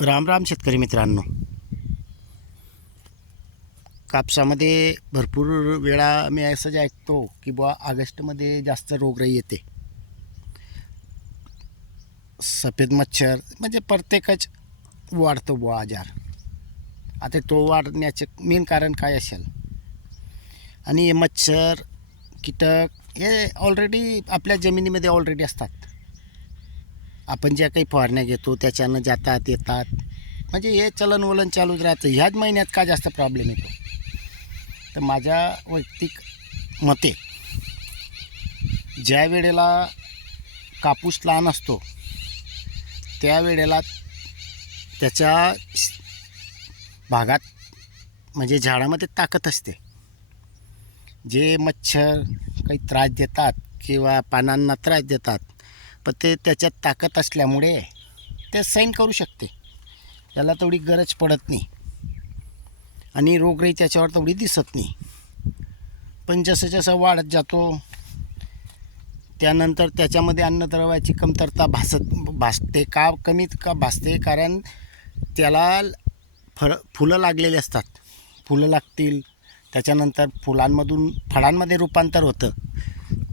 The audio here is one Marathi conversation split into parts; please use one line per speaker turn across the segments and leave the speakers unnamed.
राम राम शेतकरी मित्रांनो. कापसामध्ये भरपूर वेळा मी असं जे ऐकतो की बुवा ऑगस्टमध्ये जास्त रोगराई येते. सफेद मच्छर म्हणजे प्रत्येकच वाढतो बुवा आजार. आता तो वाढण्याचे मेन कारण काय असेल? आणि हे मच्छर कीटक हे ऑलरेडी आपल्या जमिनीमध्ये ऑलरेडी असतात. आपण ज्या काही फवारण्या घेतो त्याच्यानं जातात येतात. म्हणजे हे चलनवलन चालूच राहतं. ह्याच महिन्यात का जास्त प्रॉब्लेम येतो? तर माझ्या वैयक्तिक मते ज्या वेळेला कापूस लहान असतो त्यावेळेला त्याच्या भागात म्हणजे झाडामध्ये ताकद असते. जे मच्छर काही त्रास देतात किंवा पानांना त्रास देतात पण ते त्याच्यात ताकद असल्यामुळे ते सैन करू शकते. त्याला तेवढी गरज पडत नाही. आणि रोगराई त्याच्यावर तेवढी दिसत नाही. पण जसं जसं वाढत जातो त्यानंतर त्याच्यामध्ये अन्नद्रव्याची कमतरता भासत भासते का कमीत का भासते? कारण त्याला फळ फुलं लागलेली असतात. फुलं लागतील. त्याच्यानंतर फुलांमधून फळांमध्ये रूपांतर होतं.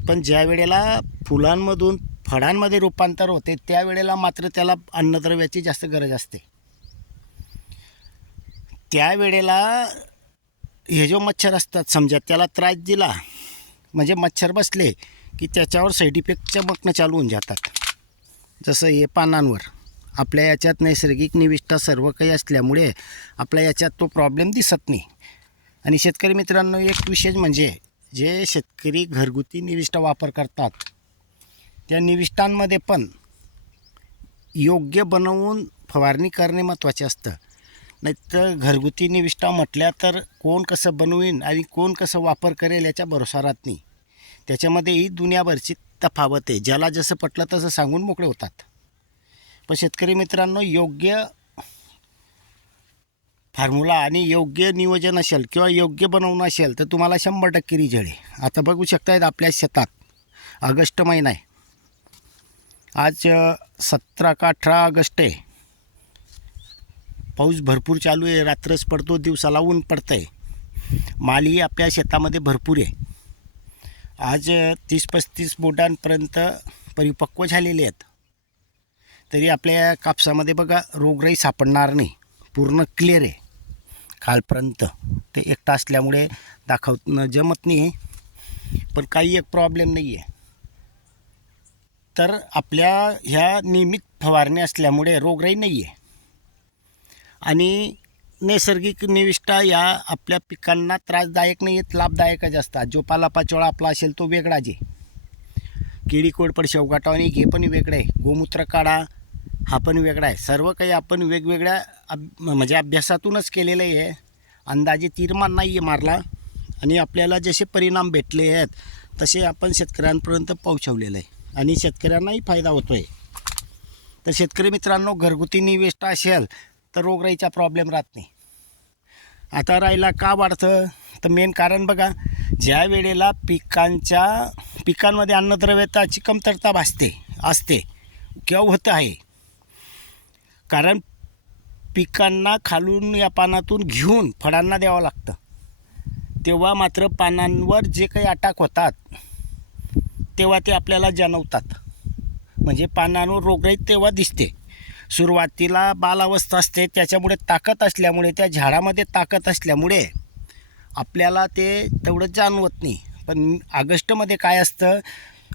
पण ज्या वेळेला फुलांमधून फळांमध्ये रूपांतर होते त्यावेळेला मात्र त्याला अन्नद्रव्याची जास्त गरज असते. त्यावेळेला हे जो मच्छर असतात समजा त्याला त्रास दिला म्हणजे मच्छर बसले की त्याच्यावर साईड इफेक्ट चमकणं चालू होऊन जातात. जसं हे पानांवर. आपल्या याच्यात नैसर्गिक निविष्ठा सर्व काही असल्यामुळे आपल्या याच्यात तो प्रॉब्लेम दिसत नाही. आणि शेतकरी मित्रांनो एक विशेष म्हणजे जे शेतकरी घरगुती निविष्ठा वापर करतात त्या निविष्ठांमध्ये पण योग्य बनवून फवारणी करणे महत्त्वाचे असतं. नाहीतर घरगुती निविष्ठा म्हटल्या तर कोण कसं बनवीन आणि कोण कसं वापर करेल याच्या भरोसा राहत नाही. त्याच्यामध्ये ही दुनियाभरची तफावत आहे. ज्याला जसं पटलं तसं सांगून मोकळे होतात. पण शेतकरी मित्रांनो योग्य फॉर्म्युला आणि योग्य नियोजन असेल किंवा योग्य बनवणं असेल तर तुम्हाला शंभर टक्के रिझल्ट आहे. आता बघू शकतायत आपल्या शेतात. ऑगस्ट महिना आहे. आज सतरा का अठरा ऑगस्ट आहे. पाऊस भरपूर चालू आहे रात्रच पडतो दिवसाला ऊन पडतं आहे माली आपल्या शेतामध्ये भरपूर आहे. आज तीस पस्तीस बोटांपर्यंत परिपक्व झालेले आहेत. तरी आपल्या कापसामध्ये बघा रोगराई सापडणार नाही. पूर्ण क्लिअर आहे. खालपर्यंत ते एकटा असल्यामुळे दाखवणं जमत नाही. पण काही एक प्रॉब्लेम नाही आहे तर आपल्या ह्या नियमित फवारणी असल्यामुळे रोगराई नाही आहे आणि नैसर्गिक निविष्ठा या आपल्या पिकांना त्रासदायक नाही आहेत लाभदायकच असतात जो पालापाचोळा आपला असेल तो वेगळा जे. केळी कोडपड शेवगाटावणी हे पण वेगळं आहे. गोमूत्र काढा हा पण वेगळा आहे. सर्व काही आपण वेगवेगळ्या अब म्हणजे अभ्यासातूनच केलेलं आहे. अंदाजे तीरमान नाही आहे मारला. आणि आपल्याला जसे परिणाम भेटले आहेत तसे आपण शेतकऱ्यांपर्यंत पोहोचवलेलं आहे. आणि शेतकऱ्यांनाही फायदा होतो आहे तर शेतकरी मित्रांनो घरगुती निवेष्ट असेल तर रोगराईचा प्रॉब्लेम राहत नाही. आता राहिला का वाढतं? तर मेन कारण बघा ज्या वेळेला पिकांच्या पिकांमध्ये अन्नद्रव्यताची कमतरता भासते असते किंवा होतं आहे. कारण पिकांना खालून या पानातून घेऊन फळांना द्यावं लागतं. तेव्हा मात्र पानांवर जे काही अटॅक होतात तेव्हा ते आपल्याला जाणवतात. म्हणजे पानांवर रोगराई तेव्हा दिसते. सुरुवातीला बालावस्था असते त्याच्यामुळे ताकद असल्यामुळे त्या झाडामध्ये ताकद असल्यामुळे आपल्याला ते तेवढं जाणवत नाही. पण ऑगस्टमध्ये काय असतं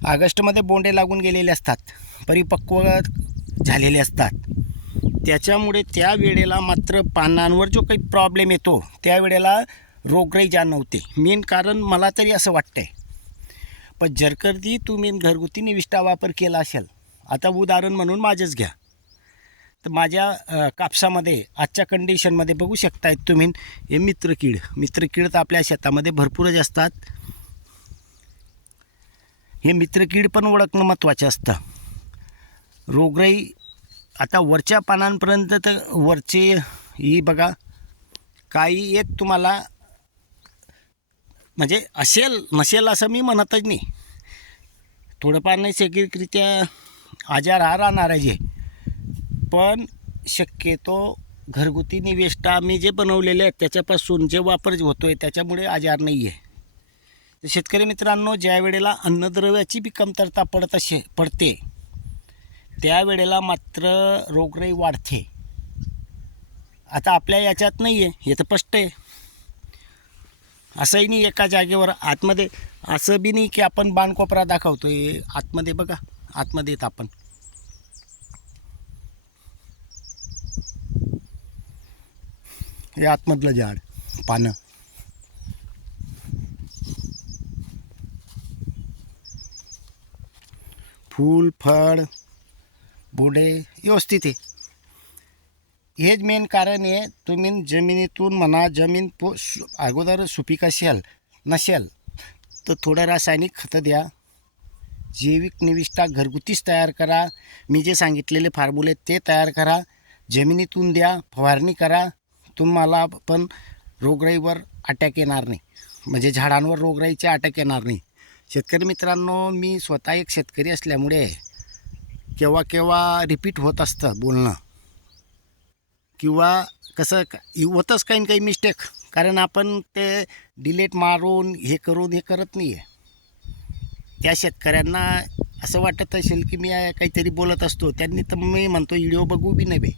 ऑगस्टमध्ये बोंडे लागून गेलेले असतात परिपक्व झालेले असतात. त्याच्यामुळे त्या वेळेला मात्र पानांवर जो काही प्रॉब्लेम येतो त्यावेळेला रोगराई जाणवते. मेन कारण मला तरी असं वाटतं आहे पण जर कधी तुम्ही घरगुती निविष्ठा वापर केला असेल आता उदाहरण म्हणून माझंच घ्या. तर माझ्या कापसामध्ये आजच्या कंडिशनमध्ये बघू शकतायत तुम्ही हे मित्रकीड मित्रकीड तर आपल्या शेतामध्ये भरपूरच असतात. हे मित्रकीड पण ओळखणं महत्त्वाचं असतं. रोगराई आता वरच्या पानांपर्यंत तर वरचे ही बघा काही एक तुम्हाला म्हणजे असेल नसेल असं मी म्हणतच नाही. थोडंफार नैसर्गिकरित्या आजार हा राहणार आहे जे. पण शक्यतो घरगुती निवेष्टा आम्ही जे बनवलेले आहेत त्याच्यापासून जे वापर होतो आहे त्याच्यामुळे आजार नाही आहे. तर शेतकरी मित्रांनो ज्या वेळेला अन्नद्रव्याची बी कमतरता पडत असे पडते त्यावेळेला मात्र रोगराई वाढते. आता आपल्या याच्यात नाही आहे हे तर स्पष्ट आहे. असंही नाही एका जागेवर आतमध्ये असं बी नाही की आपण बाणकोपरा दाखवतो आहे आतमध्ये बघा आतमध्ये येत आपण. हे आतमधलं झाड पानं. फूल फळ बुडे व्यवस्थित आहे. हेच मेन कारण आहे तुम्ही जमिनीतून म्हणा जमीन पो सु अगोदर सुपीक असेल नसेल तर थोडं रासायनिक खतं द्या. जैविक निविष्ठा घरगुतीच तयार करा. मी जे सांगितलेले फार्मुले ते तयार करा. जमिनीतून द्या फवारणी करा. तुम्हाला पण रोगराईवर अटॅक येणार नाही. म्हणजे झाडांवर रोगराईचे अटॅक येणार नाही. शेतकरी मित्रांनो मी स्वतः एक शेतकरी असल्यामुळे केव्हा केव्हा रिपीट होत असतं बोलणं. किंवा कसं होतंच काही ना काही मिस्टेक कारण आपण ते डिलेट मारून हे करून हे करत नाही आहे त्या शेतकऱ्यांना असं वाटत असेल की मी काहीतरी बोलत असतो. त्यांनी तर मी म्हणतो व्हिडिओ बघू बी नव्हे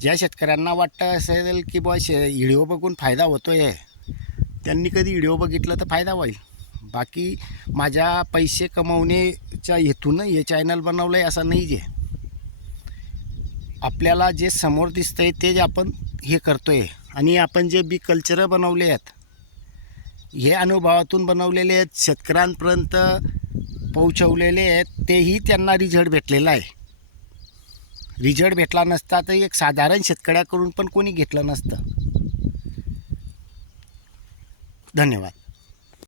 ज्या शेतकऱ्यांना वाटतं असेल की बुवा शे व्हिडिओ बघून फायदा होतो आहे त्यांनी कधी व्हिडिओ बघितलं तर फायदा होईल. बाकी माझ्या पैसे कमवण्याच्या हेतून हे चॅनल बनवलं आहे असं नाही जे आपल्याला जे समोर दिसतं आहे ते जे आपण हे करतो आहे आणि आपण जे बी कल्चरं बनवले आहेत हे अनुभवातून बनवलेले आहेत शेतकऱ्यांपर्यंत पोहोचवलेले आहेत तेही त्यांना रिझल्ट भेटलेला आहे. रिझल्ट भेटला नसता तर एक साधारण शेतकऱ्याकडून पण कोणी घेतलं नसतं. धन्यवाद.